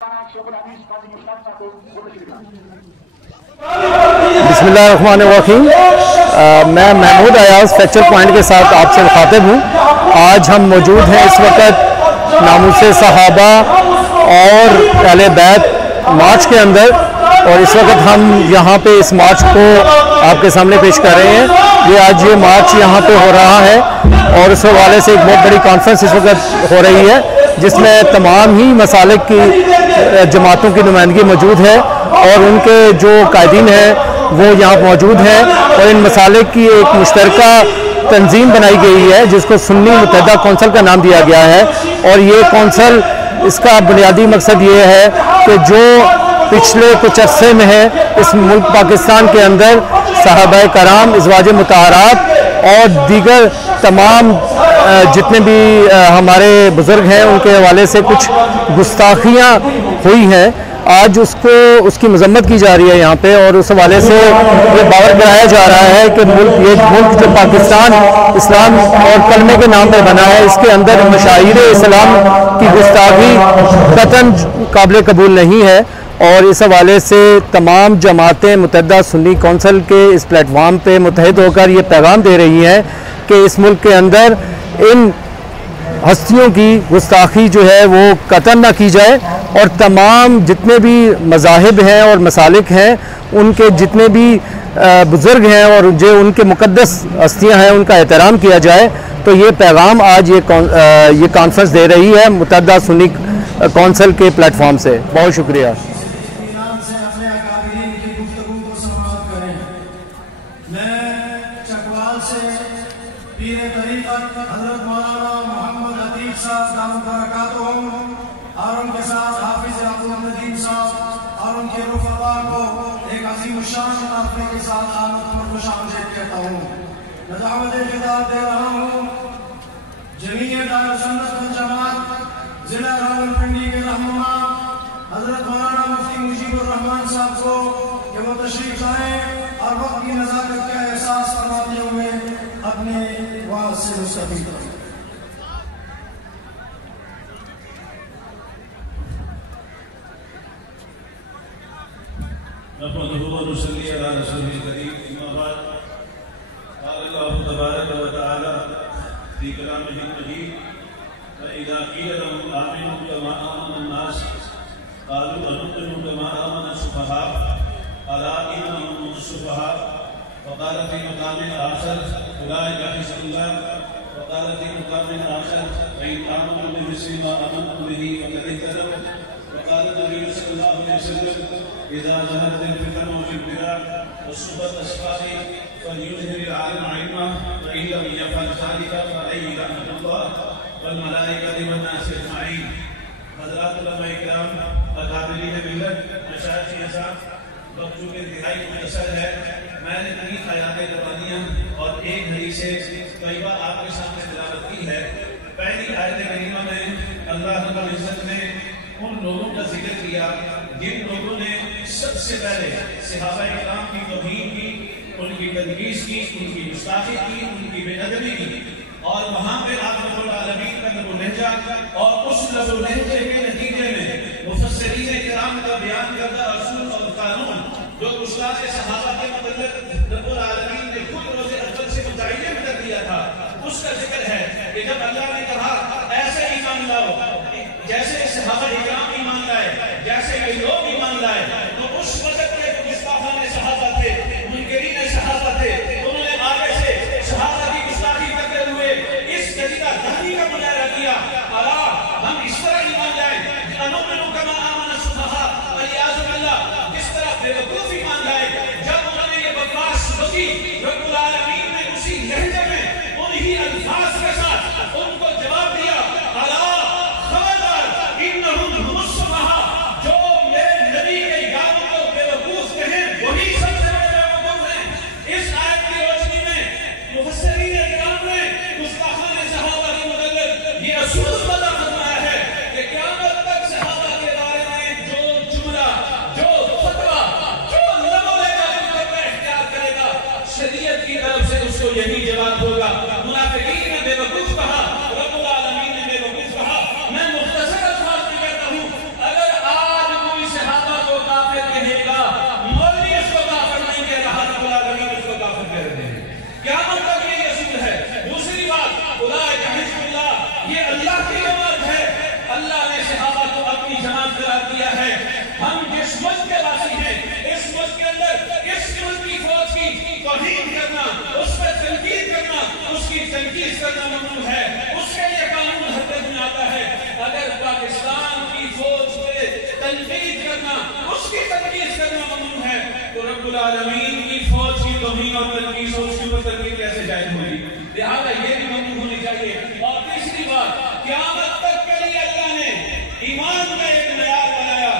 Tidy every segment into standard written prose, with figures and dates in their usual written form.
بسم اللہ الرحمن الرحیم. میں محمود ایاز فیکچر پوائنٹ کے ساتھ آپ سے مخاطب ہوں. آج ہم موجود ہیں اس وقت ناموس صحابہ اور اہل بیت مارچ کے اندر، اور اس وقت ہم یہاں پہ اس مارچ کو آپ کے سامنے پیش کر رہے ہیں. یہ مارچ یہاں پہ ہو رہا ہے اور اس حوالے سے ایک بہت بڑی کانفرنس اس وقت ہو رہی ہے جس میں تمام ہی مسالک کی جماعتوں کی نمائندگی موجود ہے اور ان کے جو قائدین ہیں وہ یہاں موجود ہیں، اور ان مسالک کی ایک مشترکہ تنظیم بنائی گئی ہے جس کو سنی متحدہ کونسل کا نام دیا گیا ہے. اور یہ کونسل، اس کا بنیادی مقصد یہ ہے کہ جو پچھلے کچھ عرصے میں ہے اس ملک پاکستان کے اندر صحابہ کرام، ازواج مطہرات اور دیگر تمام جتنے بھی ہمارے بزرگ ہیں ان کے حوالے سے کچھ گستاخیاں ہوئی ہیں، آج اس کی مذمت کی جا رہی ہے یہاں پہ. اور اس حوالے سے یہ باور کرایا جا رہا ہے کہ یہ ملک جو پاکستان اسلام اور کلمے کے نام پہ بنا ہے، اس کے اندر مشاعر اسلام کی گستاخی قطعاً قابل قبول نہیں ہے. اور اس حوالے سے تمام جماعتیں متحدہ سنی کونسل کے اس پلیٹ فارم پہ متحد ہو کر یہ پیغام دے رہی ہیں کہ اس ملک کے اندر ان ہستیوں کی گستاخی جو ہے وہ قطعاً نہ کی جائے، اور تمام جتنے بھی مذاہب ہیں اور مسالک ہیں ان کے جتنے بھی بزرگ ہیں اور جو ان کے مقدس ہستیاں ہیں ان کا احترام کیا جائے. تو یہ پیغام آج یہ کانفرنس دے رہی ہے متحدہ سنی کونسل کے پلیٹ فارم سے. بہت شکریہ. پیر طریقت حضرت مولانا محمد لطیف صاحب دامت برکاتہم اور ان کے ساتھ حافظ عبدالندیم صاحب اور ان کے رفقا کو ایک عظیم الشان منافع کے ساتھ آمد اور خوش آمدید کہتا ہوں. دعوت خطاب دے رہا ہوں جمیع دار سنت والجماعت ضلع راولپنڈی کے رہنما حضرت مولانا مفتی مجیب الرحمان صاحب کو کہ وہ تشریف لائیں اور وقت کی نزاکت کا احساس فرماتے ہوئے اپنے واعظ سے مستفید رہیں. نحمده ونصلي على رسوله الكريم. اما بعد، قال الله تبارك وتعالى في كلامه المجيد: فإذا قيل لهم آمنوا كما آمن الناس قالوا أنؤمن كما آمن السفهاء ألا إنهم هم السفهاء. وقال في مقام آخر: أولئك حزب الله. وقال في مقام آخر: فإن آمنوا بمثل ما آمنتم به فقد اهتدوا. وقال النبي صلى الله عليه وسلم: إذا ظهرت الفتن وفي البدع والصحبة الأسفار فليظهر العالم علمه، وإن لم يفعل ذلك فعليه لعنة الله والملائكة والناس أجمعين. حضرات علماء کرام، اکابرین ملت، مشائخ اعزاز، وقت چونکہ انتہائی مختصر ہے، میں نے کئی آیات قرآنیہ اور ایک حدیث طیبہ آپ کے سامنے تلاوت کی ہے. پہلی آیت کریمہ میں اللہ رب العزت نے ان لوگوں کا ذکر کیا جن لوگوں نے سب سے پہلے صحابہ کرام کی توہین کی، ان کی تنقیص کی، ان کی گستاخی کی، ان کی بے ادبی کی، اور وہاں پہ آپ رب العالمین کا لب و لہجہ اور اس لب و لہجے کے نتیجے میں مفسرین کرام کا بیان کردہ اصول اور قانون جو گستاخ صحابہ کے متعلق رب العالمین نے خود روز اول سے متعین کر دیا تھا، اس کا ذکر ہے کہ جب اللہ نے کہا ایسے ایمان لاؤ جیسے صحابہ کرام ایمان لائے، جیسے یہ لوگ ایمان لائے، تو اس وقت کے جو گستاخان صحابہ تھے، منکرین صحابہ تھے، انہوں نے آگے سے صحابہ کی گستاخی کرتے ہوئے اس طریقہ دہنی کا مظاہرہ کیا. الا ہم اس طرح ایمان لائے انؤمن کما آمن السفہاء، والعیاذ باللہ جس طرح بے وقوف ایمان لائے. جب انہوں نے یہ بکواس سنی، رب العالمین نے اسی لہجے میں انہی الفاظ کے ساتھ ان کو جواب دیا: الا خبردار انہم هم السفہاء، جو میرے نبی کے یادوں کو بے وقوف کہیں وہی سب سے بڑے بے وقوف ہیں. اس آیت کی روشنی میں مفسرین کرام نے گستاخان صحابہ کے متعلق یہ اصول وضع فرمایا ہے کہ قیامت تک صحابہ کے بارے میں جو جملہ، جو فتویٰ، جو لب و لہجہ اختیار کرے گا، شریعت صحابہ کو اپنی جماعت قرار دیا ہے. ہم جس ملک کے واسی ہیں اس ملک کے اندر اس ملک کی فوج کی توہین کرنا, اس پر تنقید کرنا, اس کی تنقید کرنا ممنوع ہے. اس کے لیے قانون حرکت میں آتا ہے. اگر پاکستان کی فوج پہ تنقید کرنا, اس کی تنقید کرنا ممنوع ہے تو رب العالمین کی فوج کی توہین اور تنقید اور اس کے اوپر تنقید کیسے جائز ہوگی؟ لہٰذا یہ بھی ممنوع ہونی چاہیے. اور تیسری بات, قیامت تک کے لیے اللہ نے ایمان کا ایک معیار بنایا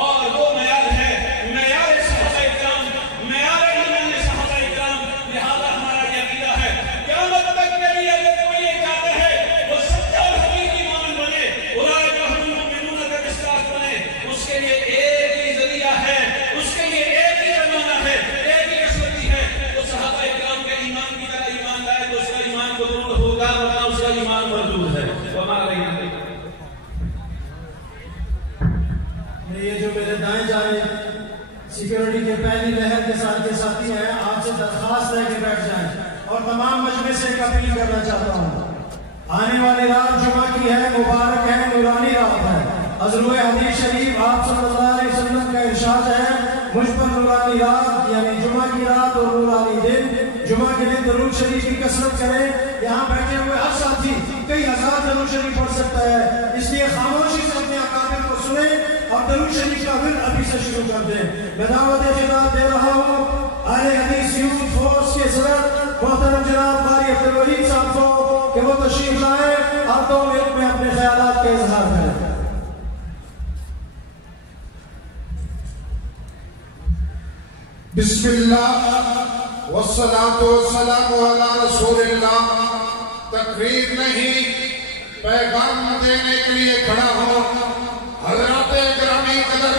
اور وہ معیار ہے معیار صحابہ کرام, معیار ایمان صحابہ کرام. لہٰذا ہمارا یہ عقیدہ ہے قیامت تک کے لیے اگر کوئی یہ چاہتا ہے وہ سچا اور حقیقی مومن بنے, اولئک هم المؤمنون کا مصداق بنے, اس کے لیے ایک ہی ذریعہ ہے, اس کے لیے ایک ہی پیمانہ ہے, ایک ہی کشوتی ہے. تو صحابہ کرام کے ایمان کی طرح ایمان لائے تو اس کا ایمان قبول ہوگا ورنہ اس کا ایمان مردود ہے. یہ جو میرے دائیں جائیں سیکیورٹی کے پہلی لہر کے ساتھی ہیں, آپ سے درخواست ہے کہ بیٹھ جائیں اور تمام مجمع سے ایک اپیل کرنا چاہتا ہوں. آنے والی رات جمعہ کی ہے, مبارک ہے, نورانی رات ہے. حضور حدیث شریف آپ صلی اللہ علیہ وسلم کا ارشاد ہے مجھ پر نورانی رات یعنی جمعہ کی رات اور نورانی دن. جمعہ کے دن درود شریف کی کثرت کریں. یہاں بیٹھے ہوئے ہر ساتھی کئی ہزار درود شریف پڑھ سکتا ہے, اس لیے خاموشی سے اپنے اکابر کو سنیں اور درود شریف کا ورد ابھی سے شروع کر دیں. میں دعوت خطاب دے رہا ہوں اہل حدیث یوتھ فورس کے صدر محترم جناب قاری عبدالوحید صاحب کو کہ وہ تشریف لائیں اور 2 منٹ میں اپنے خیالات کا اظہار کریں. بسم اللہ والصلاة والسلام علی رسول اللہ. تقریر نہیں پیغام دینے کے لیے کھڑا ہوں. حضرات گرامی قدر,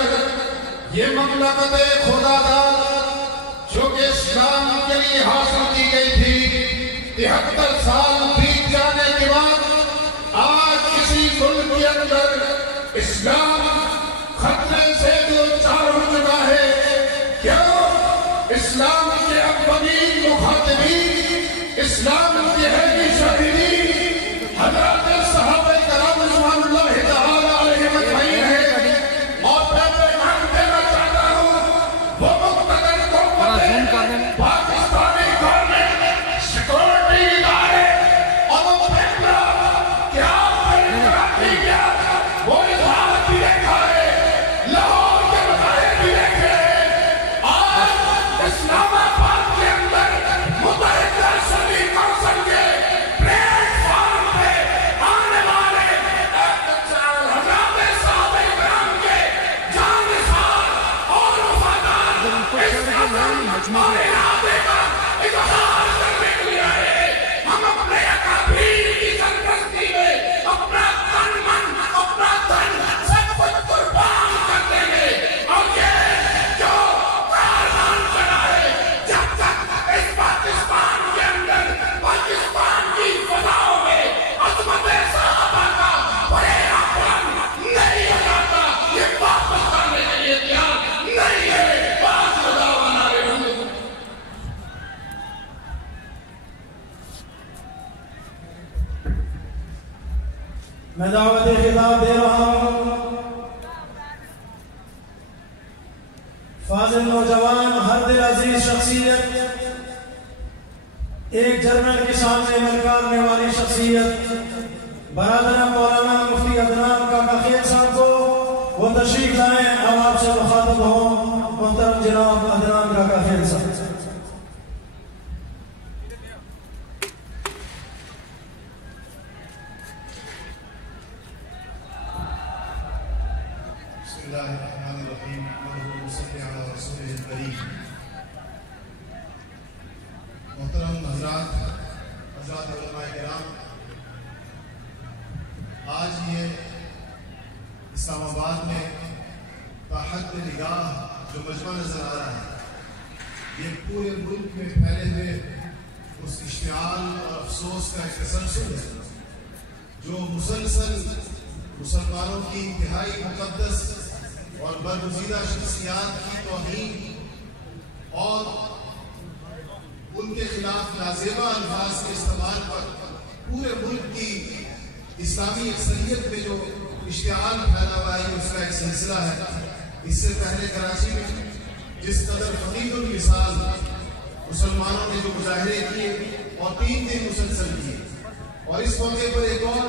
یہ مملکت خدا داد جو کہ اسلام کے لیے حاصل کی گئی تھی 73 سال بیت جانے کے بعد آج کسی ملک کے اندر اسلام خطرے سے دو چار ہو چکا ہے. کیوں؟ اسلام کے اولین مخاطبین, اسلام کے اہل شہیدین حضرات صحابہ کرام رضوان اللہ تعالی علیہم اجمعین ہیں. اور میں پیغام دینا چاہتا ہوں وہ مقتدر قوتیں پاکستانی گورنمنٹ سیکورٹی ادارے اور وہ فیصلہ کیا کراچی کیا وہ اظہار بھی دیکھا ہے, لاہور کے مظاہر بھی دیکھے. آج اسلام آباد کے اندر متحدہ صدی کونسل کے پلیٹ فارم پہ آنے والے حضرات صحابہ کرام کے جانثار اور وفادار اس اور ارادے کا اظہار کرنے کے لیے آئے. ہم اپنے اکابرین کی سرپرستی میں اپنا تن من اپنا دھن سب کچھ قربان کر دیں گے. اور یہ جو کارنان کرا ہے جب تک اس پاکستان کے اندر پاکستان کی فضاؤں میں عظمت صحابہ کا بڑھیا قرآن نہیں ہو جاتا, یہ واپس کرنے کے لیے تیار نہیں ہے. بات خدا بنا رہے ہوں. میں دعوت خطاب دے رہا ہوں فاضل نوجوان ہر دل عزیز شخصیت, ایک جرنل کے سامنے ملکارنے والی شخصیت برادر مولانا مفتی عدنان کاکا خیل صاحب کو وہ تشریف لائیں اور آپ سے مخاطب ہوں. محترم جناب عدنان کاکا خیل صاحب. بسم اللہ الرحمن الرحیم. اللہم صلی علی رسولہ الکریم. محترم حضرات علماء کرام, آج یہ اسلام آباد میں تحت نگاہ جو مجمع نظر آ رہا ہے یہ پورے ملک میں پھیلے ہوئے اس اشتعال اور افسوس کا ایک تسلسل ہے جو مسلسل مسلمانوں کی انتہائی مقدس اور برگزیدہ شخصیات کی توہین اور ان کے خلاف نازیبہ الفاظ کے استعمال پر پورے ملک کی اسلامی اکثریت میں جو اشتعال پھیلا ہوا ہے، اس کا ایک سلسلہ ہے۔ اس سے پہلے کراچی میں جس قدر فقید المثال مسلمانوں نے جو مظاہرے کیے اور 3 دن مسلسل کیے، اور اس موقع پر ایک اور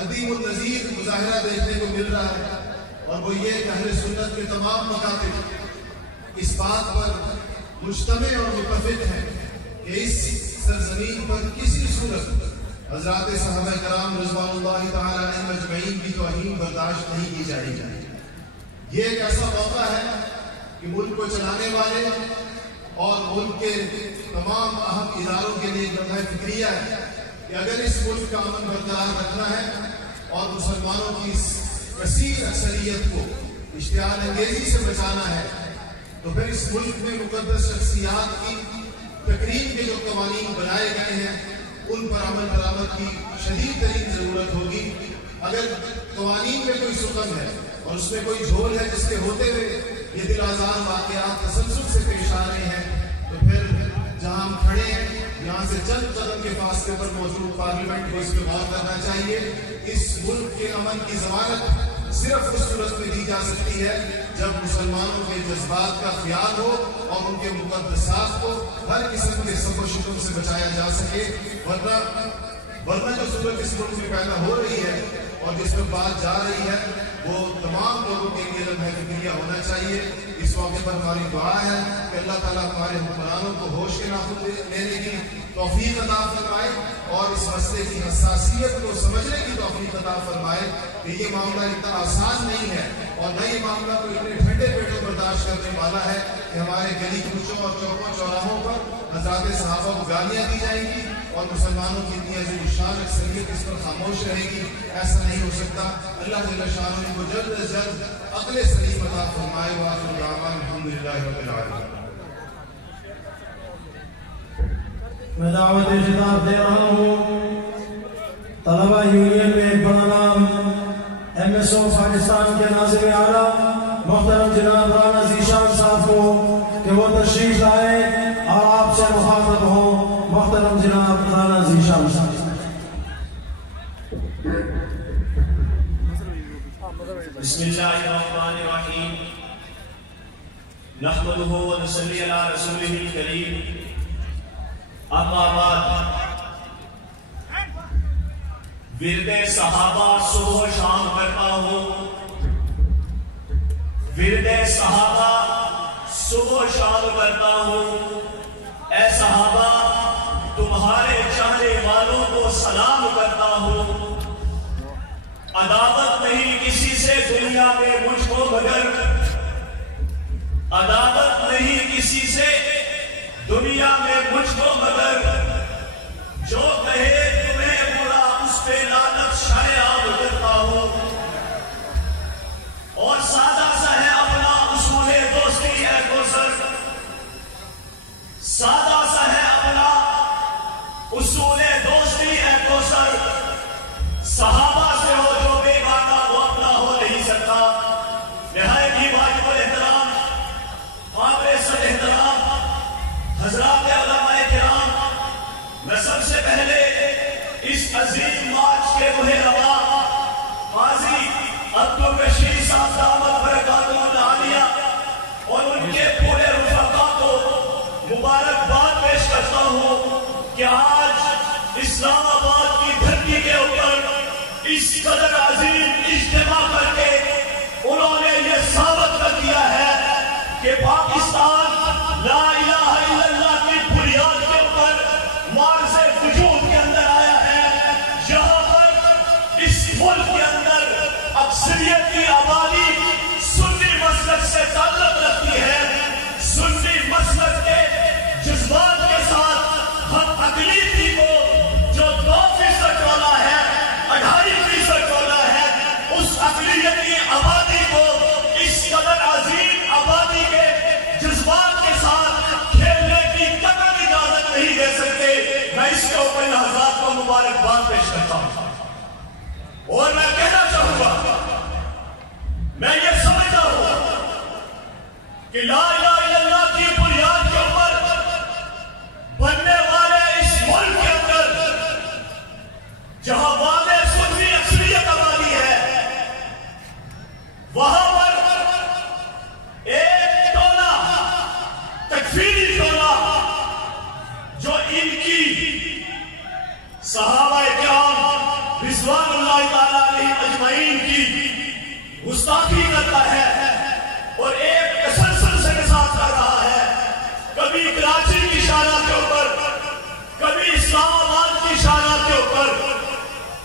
عظیم النظیر مظاہرہ دیکھنے کو مل رہا ہے، اور وہ یہ کہ اہل سنت کے تمام مکاتب اس بات پر مجتمع اور متفق ہیں کہ اس سرزمین پر کسی صورت حضرات صحابہ کرام رضوان اللہ تعالی علیہم اجمعین کی توہین برداشت نہیں کی جائے گی۔ یہ ایک ایسا موقع ہے کہ ملک کو چلانے والے اور ملک کے تمام اہم اداروں کے لیے لمحہ فکریہ ہے کہ اگر اس ملک کا امن برقرار رکھنا ہے اور مسلمانوں کی اس کثیر اکثریت کو اشتعال انگیزی سے بچانا ہے، تو پھر اس ملک میں مقدس شخصیات کی تقریب کے جو قوانین بنائے گئے ہیں ان پر عمل درآمد کی شدید ترین ضرورت ہوگی۔ اگر قوانین میں کوئی سکم ہے اور اس میں کوئی جھول ہے جس کے ہوتے ہوئے یہ دل آزار واقعات تسلسل سے پیش آ رہے ہیں، تو پھر جہاں ہم کھڑے ہیں یہاں سے چند قدم کے فاصلے پر موجود پارلیمنٹ کو اس پہ غور کرنا چاہیے۔ اس ملک کے امن کی ضمانت صرف اس صورت میں دی جا سکتی ہے جب مسلمانوں کے جذبات کا خیال ہو اور ان کے مقدسات کو ہر قسم کے سب و شتم سے بچایا جا سکے، ورنہ جو صورت اس ملک میں پیدا ہو رہی ہے اور جس میں بات جا رہی ہے وہ تمام لوگوں کے لیے لمحہ فکریہ ہونا چاہیے۔ اس موقع پر ہماری دعا ہے کہ اللہ تعالیٰ ہمارے حکمرانوں کو ہوش کے ناخن لینے کی توفیق عطا فرمائے اور اس مسئلے کی حساسیت کو سمجھنے کی توفیق عطا فرمائے کہ یہ معاملہ اتنا آسان نہیں ہے اور نہ یہ معاملہ کوئی اتنے ٹھنڈے پیٹوں برداشت کرنے والا ہے کہ ہمارے گلی کوچوں اور چوکوں چوراہوں پر حضرات صحابہ کو گالیاں دی جائیں گی اور مسلمانوں کی اتنی عظیم الشان اکثریت اس پر خاموش رہے گی۔ ایسا نہیں ہو سکتا۔ اللہ جل شانہ کو جلد از جلد عقل سلیم عطا فرمائے۔ وآخر دعوانا الحمدللہ رب العالمین۔ میں دعوت خطاب دے رہا ہوں طلبہ یونین میں ایک بڑا نام ایم ایس او پاکستان کے ناظم اعلیٰ محترم جناب رانا ذیشان صاحب کو کہ وہ تشریف لائے اور آپ سے مخاطب ہوں۔ محترم جناب رانا ذیشان صاحب۔ بسم اللہ الرحمن الرحیم، نحمدہ ونصلی علی رسولہ الکریم، اما بعد۔ ورد صحابہ صبح و شام کرتا ہوں، ورد صحابہ صبح و شام کرتا ہوں۔ اے صحابہ تمہارے چاہنے والوں کو سلام کرتا ہوں۔ عداوت نہیں کسی سے دنیا میں مجھ کو مگر، عداوت نہیں کسی سے دنیا میں مجھ کو مگر، جو کہے تمہیں برا اس پہ لعنت شرعام کرتا ہوں۔ اور سادہ سا ہے اپنا اصول دوستی ہے کوثر، سادہ سا ہے اپنا اصول دوستی ہے کوثر۔ صحابہ سے ہو جو بیگانہ وہ اپنا ہو نہیں سکتا۔ نہایت ہی واجب الاحترام قابل صد احترام حضرات علماء کرام، میں سب سے پہلے اس عظیم مارچ کے روح روا قاضی عبدالرشید صاحب دامت برکاتہ العالیہ اور ان کے پورے رفقا کو مبارکباد پیش کرتا ہوں کہ آج اسلام آباد کی دھرتی کے اوپر اس قدر عظیم اجتماع کر کے انہوں نے یہ ثابت کر دیا ہے کہ پاکستان لا الہ الا اللہ کی بنیاد کے اوپر معرض وجود کے اندر آیا ہے، جہاں پر اس ملک کے اندر اکثریت کی آبادی سنی مسلک سے تعلق رکھتی ہے۔ سنی مسلک کے جذبات کے ساتھ ہم اقلیتی کو جو 2% والا ہے، 2.5% والا ہے، اس اقلیتی آبادی کو اس قدر عظیم آبادی کے جذبات کے ساتھ کھیلنے کی قطعی اجازت نہیں دے سکتے۔ میں اس کے اوپر ان حضرات کو مبارکباد پیش کرتا ہوں اور میں کہنا چاہوں گا، میں یہ سمجھتا ہوں کہ لا الہ الا اللہ کی بنیاد کے اوپر بننے والے اس ملک کے اندر جہاں واضح سنی اکثریت آبادی ہے، وہاں پر ایک ٹولہ تکفیری ٹولہ جو ان کی صحابہ کرام رضوان اللہ تعالیٰ علیہ اجمعین کی گستاخی کرتا ہے اور ایک تسلسل سے کے ساتھ کر رہا ہے. کبھی کراچی کی شاہراہ کے اوپر، کبھی اسلام آباد کی شاہراہ کے اوپر،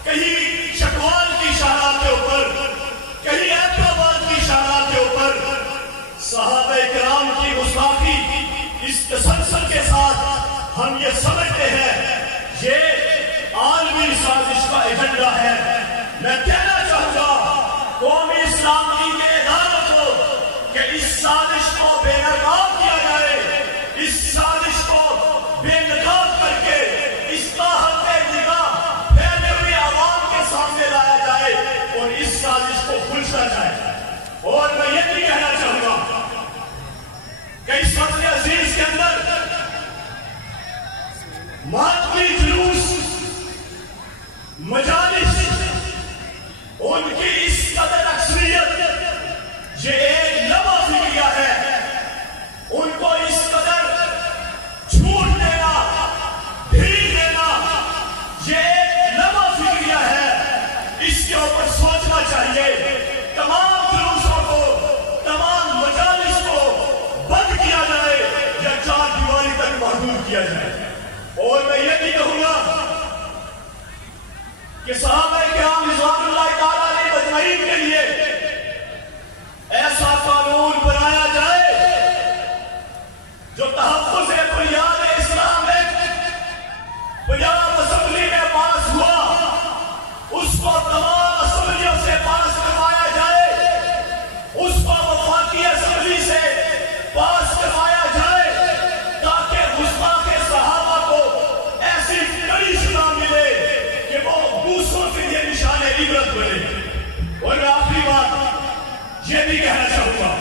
کہیں شکوال کی شاہراہ کے اوپر، کہیں حیدرآباد کی شاہراہ کے اوپر صحابہ کرام کی گستاخی. اس تسلسل کے ساتھ ہم یہ سمجھتے ہیں یہ عالمی سازش کا ایجنڈا ہے. میں کہنا چاہوں گا قومی اسلامی کے اداروں کو کہ اس سازش کو بے نقاب کیا جائے، اس سازش کو بے نقاب کر کے اس کا حق نگاہ پھیلے ہوئے عوام کے سامنے لایا جائے اور اس سازش کو کھلتا جائے. اور میں یہ بھی کہنا چاہوں گا کہ اس وقت عزیز کے اندر ماتمی جلوس مجالس ان کی اس قدر اکثریت یہ ایک لمحہ فکریہ ہے. ان کو اس قدر جھوٹ دینا، ڈھیل دینا یہ ایک لمحہ فکریہ ہے. اس کے اوپر سوچنا چاہیے. تمام جلوسوں کو، تمام مجالس کو بند کیا جائے یا چار دیواری تک محدود کیا جائے. اور میں یہ بھی کہوں گا کہ صحابہ کرام رضوان اللہ تعالیٰ علیہ اجمعین کے لیے ایسا قانون بنایا جائے جو تحفظ بنیاد اسلام پنجاب اسمبلی میں پاس ہوا، اس کو تمام اسمبلیوں سے پاس کروایا جائے، اس کو وفاقی اسمبلی سے پاس کروایا جائے تاکہ گستاخ صحابہ کو ایسی کڑی سزا ملے کہ وہ دوسروں کے لیے نشان عبرت بنے. اور میں آخری بات یہ بھی کہنا چاہوں گا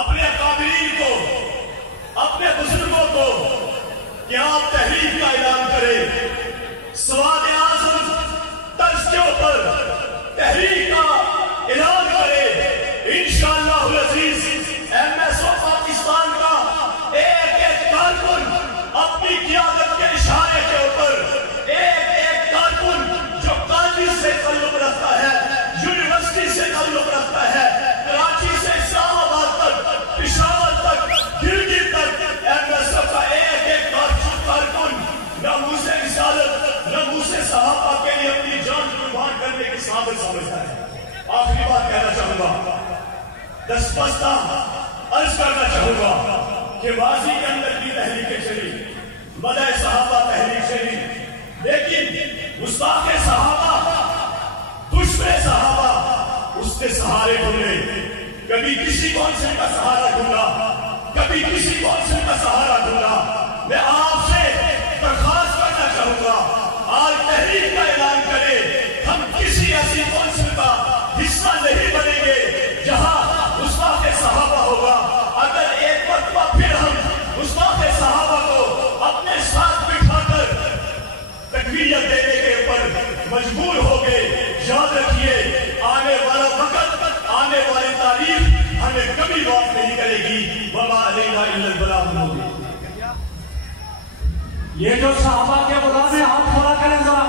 اپنے اکابرین کو، اپنے بزرگوں کو کہ آپ تحریک کا اعلان کریں، سواد اعظم طرز کے اوپر تحریک کا اعلان کریں. انشاءاللہ العزیز ایم ایس او پاکستان کا ایک ایک کارکن اپنی قیادت کے اشارے کے اوپر، ایک کارکن جو کالج سے تعلق رکھتا ہے، یونیورسٹی سے تعلق رکھتا ہے، کراچی سے اسلام آباد تک، پشاور تک، گلگت تک، ایم ایس او کا ایک کارکن ناموس رسالت، ناموس صحابہ کے لیے اپنی جان قربان کرنے کی ثابت سمجھتا ہے. آخری بات کہنا چاہوں گا، دستبستہ عرض کرنا چاہوں گا کہ واضح کے اندر کی تحریکیں چلی، مدح صحابہ تحریک چلی، لیکن گستاخ صحابہ، دشمن صحابہ اس کے سہارے ڈھونڈے. کبھی کسی کونسل کا سہارا ڈھونڈا، کبھی کسی کونسل کا سہارا ڈھونڈا. میں آپ سے درخواست کرنا چاہوں گا آج تحریک کا اعلان کرے. ہم کسی ایسی کونسل کا حصہ نہیں بنیں گے جہاں گستاخ صحابہ ہوگا. اگر ایک مرتبہ پھر ہم گستاخ صحابہ کو اپنے ساتھ بٹھا کر تقویت دینے کے اوپر مجبور ہو گئے، یاد رکھیے آنے والا وقت، آنے والی تاریخ ہمیں کبھی معاف نہیں کرے گی. وما علینا الا البلاغ المبین. یہ جو صحابہ کے غلام ہیں ہاتھ کھڑا کریں ذرا،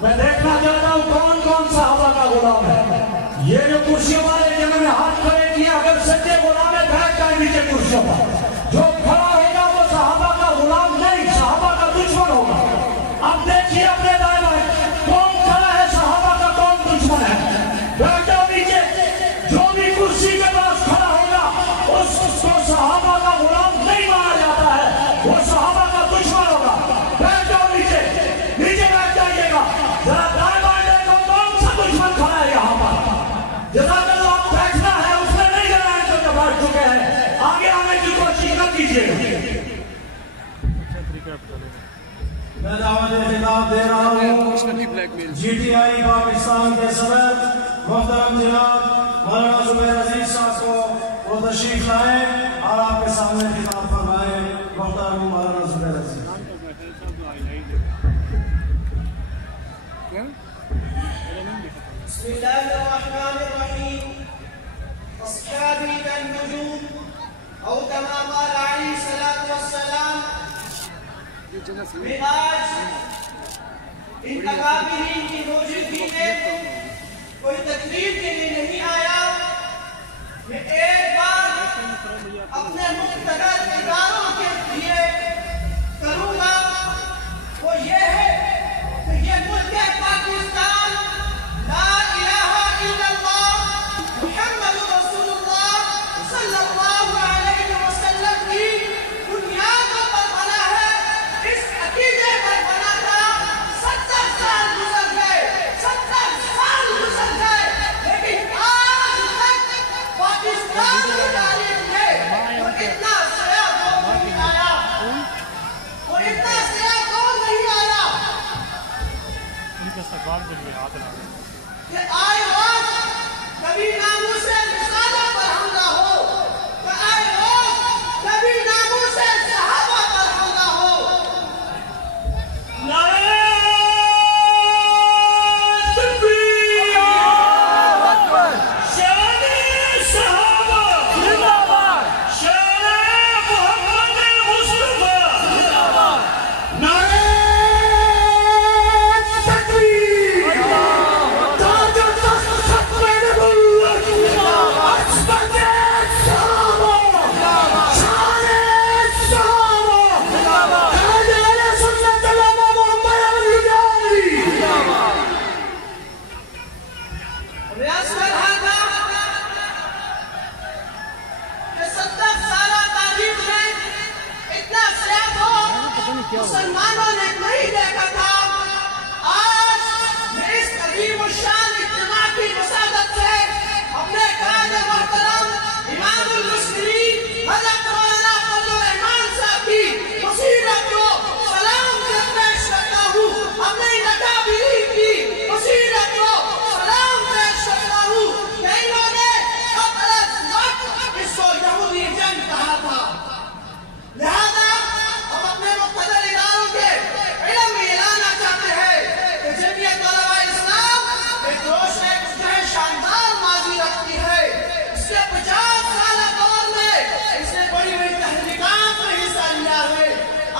میں دیکھنا چاہتا ہوں کون کون صحابہ کا غلام ہے. یہ جو کرسیوں والے جنہوں نے ہاتھ کھڑے کیے اگر سچے غلام ہے بیٹھ جائیں نیچے کرسیوں پر. جو کھڑا ہوگا وہ صحابہ کا غلام نہیں، صحابہ کا دشمن ہوگا. اب دیکھیے اپنے دائیں بائیں کون کھڑا ہے صحابہ کا، کون دشمن ہے. بیٹھ جاؤ نیچے. جو بھی کرسی کے پاس کھڑا ہوگا اس کو صحابہ کا غلام نہیں مانا جاتا ہے، وہ صحابہ کا دشمن ہوگا. بیٹھ جاؤ نیچے، نیچے بیٹھ جائیے گا. ذرا دائیں بائیں دیکھو کون سا دشمن کھڑا ہے یہاں پر. جزاک اللہ. بیٹھنا ہے اس نے نہیں جانا ہے جو بیٹھ چکے ہیں. آگے آنے کی کوشش نہ کیجیے. میں دعوت خطاب دے رہا ہوں جی ٹی آئی پاکستان کے صدر محترم جناب مولانا زبیر عزیز صاحب کو وہ تشریف لائیں اور آپ کے سامنے خطاب فرمائیں. محترم مولانا زبیر عزیز. بسم اللہ الرحمن الرحیم. میں آج ان اکابرین کی موجودگی میں کوئی تقریر کے لیے نہیں آیا. میں ایک بار اپنے مقتدر اداروں کے لیے کروں گا، وہ یہ ہے کہ یہ ملک پاکستان لا الہ الا اللہ محمد رسول اللہ صلی اللہ علیہ وسلم کی بنیادوں پر بنا ہے. اس عقیدے پر بنا تھا. 70 سال گزر گئے، 70 سال گزر گئے، لیکن آج تک پاکستان کی تاریخ میں وہ اتنا سیاہ دور نہیں آیا، وہ اتنا سیاہ دور نہیں آیا کہ آئے وقت کبھی ناموس رسالت پر حملہ ہو، کہ آئے وقت کبھی ناموس صحابہ پر حملہ ہو. نعرہ تکبیر، شان صحابہ، شان محمد مصطفیٰ، نعرہ تکبیر، تاج و تخت ختم نبوت، عصمت صحابہ، شان صحابہ، تاج علی سنت علامہ محمد علی. میں عرض کر رہا تھا کہ 70 سالہ تاریخ میں اتنا سیاہ دور مسلمانوں نے نہیں دیکھا تھا. آج میں اس عظیم الشان اجتماع کی وسادت سے اپنے قائد محترم امام المسلمین حضرت مولانا فضل الرحمان صاحب کی بصیرت کو سلام پیش کرتا ہوں. اپنے اکابرین کی بصیرت کو سلام پیش کرتا ہوں کہ انہوں نے قبل وقت اس کو یہودی جنگ کہا تھا. لہذا ہم اپنے مقتدر اداروں کے علم میں لانا چاہتے ہیں کہ جمعیت علماء اسلام ایک روشن جو ہے شاندار ماضی رکھتی ہے. اس کے 50 سالہ دور میں اس نے بڑی بڑی تحریکات میں حصہ لیا ہے.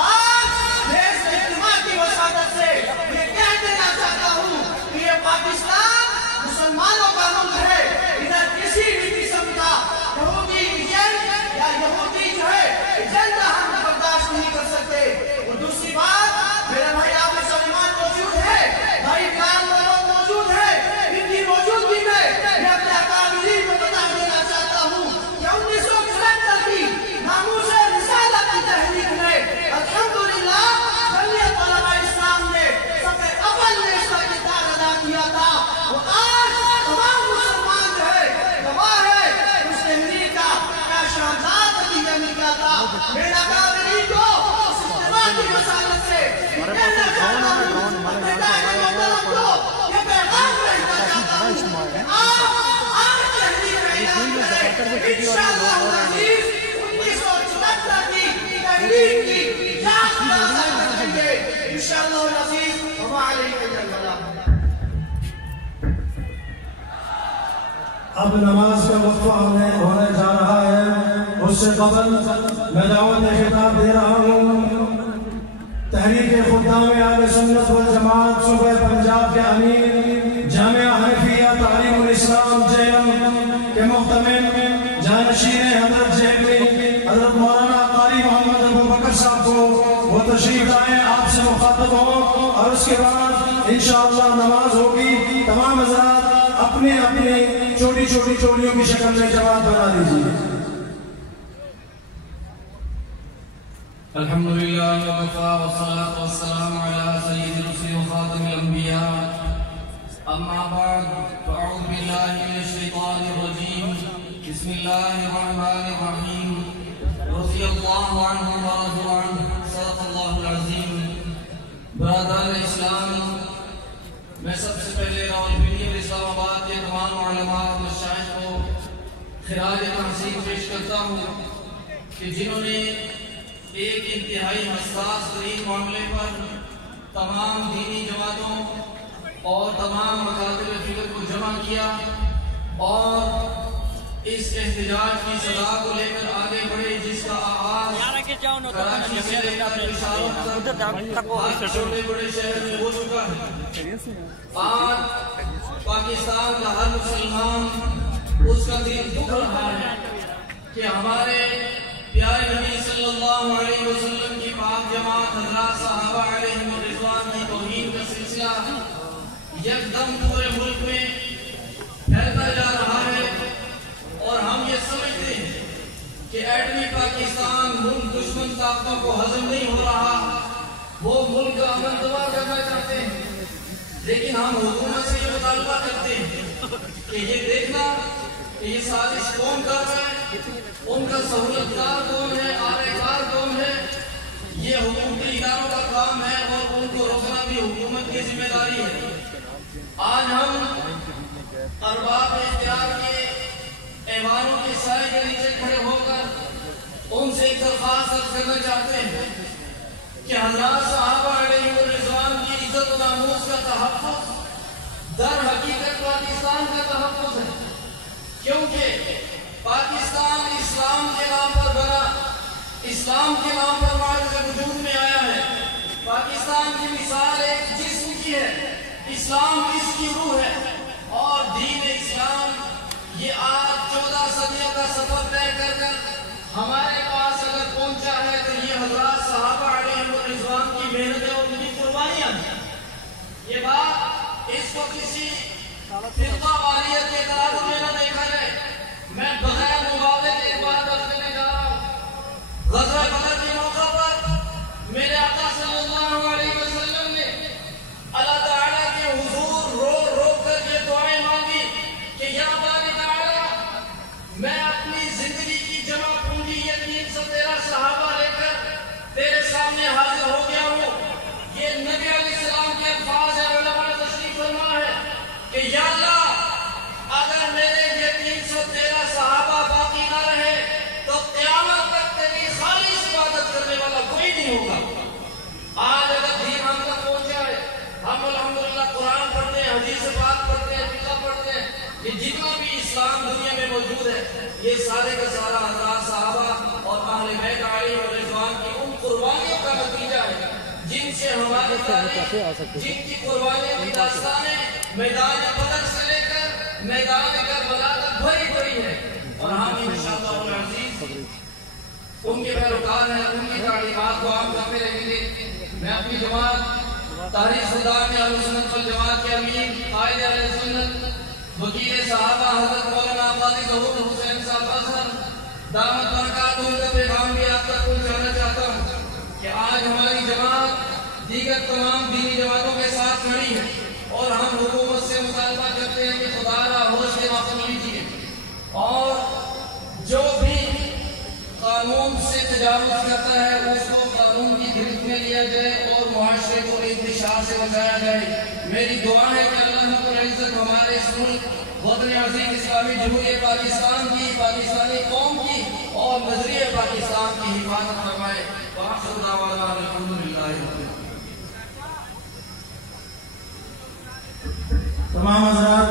آج میں اس اجتماع کی وسادت سے یہ کہہ دینا چاہتا ہوں کہ یہ پاکستان مسلمانوں کا ملک ہے. ادھر کسی بھی قسم کا یہودی ایجنٹ یا یہودی جو ہے ایجنڈا ہم برداشت نہیں کر سکتے. اور دوسری بات، میرے بھائی عامر سلیمان موجود ہے، بھائی بلال ملوک موجود ہے. ان کی موجودگی میں میں اپنے اکابرین کو بتا دینا چاہتا ہوں کہ 1974 کی ناموس رسالت کی تحریک میں الحمدللہ جمعیت علماء اسلام نے سب سے اول میں اس کا کردار ادا کیا تھا. وہ آج تمام مسلمان جو ہے گواہ ہے اس تحریک کا کیا شاندار نتیجہ نکلا تھا. میرے اکابرین کو اس اجتماع کی وسالت سے کہنا چاہتا ہوں، اپنے قائد محترم کو یہ پیغام بھیجنا چاہتا ہوں کہ آپ آج تحریک کا اعلان کریں. انشاءاللہ العزیز 1974 کی تحریک کی یاد تازہ کریں گے انشاءاللہ العزیز. وما علیہ السلام. اب نماز کا وقفہ ہونے جا رہا ہے. اس سے قبل میں دعوت خطاب دے رہا ہوں تحریک خدام اہل سنت والجماعت صوبہ پنجاب کے امیر جامعہ حنفیہ تعلیم الاسلام جیلم کے محتمم جانشین حضرت جیبلی حضرت مولانا قاری محمد ابوبکر صاحب کو وہ تشریف لائیں، آپ سے مخاطب ہوں، اور اس کے بعد انشاءاللہ نماز ہوگی. تمام حضرات اپنے اپنے چھوٹی چھوٹی ٹولیوں کی شکل میں جماعت بنا دیجیے. الحمدللہ وکفا والصلاة والسلام علی سید الرسل وخاتم الانبیاء. اما بعد فاعوذ باللہ من الشیطان الرجیم. بسم اللہ الرحمن الرحیم. رضی اللہ عنہ ورضوا عنہ. صدق اللہ العظیم. برادران اسلام، میں سب سے پہلے راولپنڈی اور اسلام آباد کے تمام علماء اور مشائخ کو خراج تحسین پیش کرتا ہوں کہ جنہوں نے ایک انتہائی حساس ترین معاملے پر تمام دینی جماعتوں اور تمام مکاتب فکر کو جمع کیا اور اس احتجاج کی صدا کو لے کر آگے بڑھے، جس کا آغاز کراچی سے چھوٹے بڑے شہر میں ہو چکا ہے. آج پاکستان کا ہر مسلمان اس کا دل دکھ رہا ہے کہ ہمارے پیارے نبی صلی اللہ علیہ وسلم کی پاک جماعت حضرات صحابہ علیہم الرضوان کی توہین کا سلسلہ یکدم پورے ملک میں پھیلتا جا رہا ہے. اور ہم یہ سمجھتے ہیں کہ ایٹمی پاکستان ملک دشمن طاقتوں کو ہضم نہیں ہو رہا, وہ ملک کا امن تباہ کرنا چاہتے ہیں. لیکن ہم حکومت سے یہ مطالبہ کرتے ہیں کہ یہ دیکھنا کہ یہ سازش کون کر رہا ہے, ان کا سہولت کار کون ہے, آرے کار کون ہے. یہ حکومتی اداروں کا کام ہے اور ان کو روکنا بھی حکومت کی ذمہ داری ہے. آج ہم ارباب اختیار کے ایوانوں کے سائے کے نیچے کھڑے ہو کر ان سے ایک درخواست کرنا چاہتے ہیں کہ حضرات صحابہ علیہم الرضوان کی عزت و ناموس کا تحفظ در حقیقت پاکستان کا تحفظ ہے, کیونکہ پاکستان اسلام کے نام پر بنا, اسلام کے نام پر معرض وجود میں آیا ہے. پاکستان کی مثال ایک جسم کی ہے, اسلام اس کی روح ہے. اور دین اسلام یہ آج 14 صدیوں کا سفر طے کر کر ہمارے پاس اگر پہنچا ہے تو یہ حضرات صحابہ علیہم الرضوان کی محنتیں اور ان کی قربانیاں ہیں. یہ بات اس کو کسی فرقہ واریت کے ترازو میں نہ دیکھا جائے. میں بغیر مبالغے کے ایک بات عرض کرنے جا رہا ہوں. غزوہ بدر کے موقع پر میرے آقا صلی اللہ علیہ وسلم نے اللہ تعالیٰ کے حضور رو رو کر یہ دعائیں مانگی کہ یا باری تعالیٰ میں اپنی زندگی کی جمع پونجی یہ 313 صحابہ لے کر تیرے سامنے حاضر ہو گیا ہوں. یہ نبی علیہ السلام کے الفاظ ہے, علماء نے تشریف فرما ہے کہ یا اللہ اگر میرے یہ 313 صحابہ باقی نہ رہے تو قیامت تک تیری خالص عبادت کرنے والا کوئی نہیں ہوگا. آج اگر دین ہم تک پہنچا ہے, ہم الحمدللہ قرآن پڑھتے ہیں, حدیث پاک پڑھتے ہیں, فقہ پڑھتے ہیں, یہ جتنا بھی اسلام دنیا میں موجود ہے یہ سارے کا سارا حضرات صحابہ اور اہل بیت علیہم الرضوان کی ان قربانیوں کا نتیجہ ہے جن سے ہماری تاریخ, جن کی قربانیوں کی داستانیں میدان بدر سے لے کر میدان کربلا تک بھری بھری ہے. اور ہم انشاءاللہ العزیز ان کے پیروکار ہیں, ان کی تعلیمات کو عام کرتے رہیں گے. میں اپنی جماعت تحریک صدام اہل سنت والجماعت کے امین قائد اہل سنت وکیل صحابہ حضرت مولانا قاضی ظہور حسین صاحب اظہر دامت برکاتہم کا پیغام بھی آپ تک پہنچانا چاہتا ہوں کہ آج ہماری جماعت دیگر تمام دینی جماعتوں کے ساتھ کھڑی ہے اور ہم حکومت سے مطالبہ کرتے ہیں کہ خدا را ہوش کے واقع لیجیے اور جو بھی قانون سے تجاوز کرتا ہے اس کو قانون کی گرفت میں لیا جائے اور معاشرے کو انتشار سے بچایا جائے. میری دعا ہے کہ اللہ رب العزت ہمارے اس ملک وطن عظیم اسلامی جمہوریہ پاکستان کی, پاکستانی قوم کی اور نظریہ پاکستان کی حفاظت فرمائے. وآخر دعوانا الحمدللہ. تمام حضرات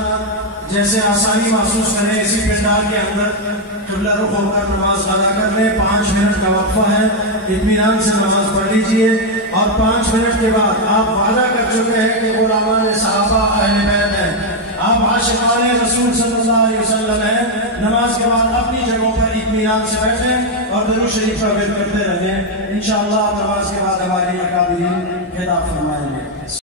جیسے آسانی محسوس کریں اسی پنڈال کے اندر قبلہ رخ ہو کر نماز ادا کر لیں. 5 منٹ کا وقفہ ہے, اطمینان سے نماز پڑھ لیجئے اور 5 منٹ کے بعد آپ وعدہ کر چکے ہیں کہ غلامان صحابہ اہل بیت ہیں, آپ عاشقان رسول صلی اللہ علیہ وسلم ہیں. نماز کے بعد اپنی جگہوں پر اطمینان سے بیٹھیں اور درود شریف کا ورد کرتے رہیں. انشاءاللہ نماز کے بعد ہمارے اکابرین خطاب فرمائیں گے.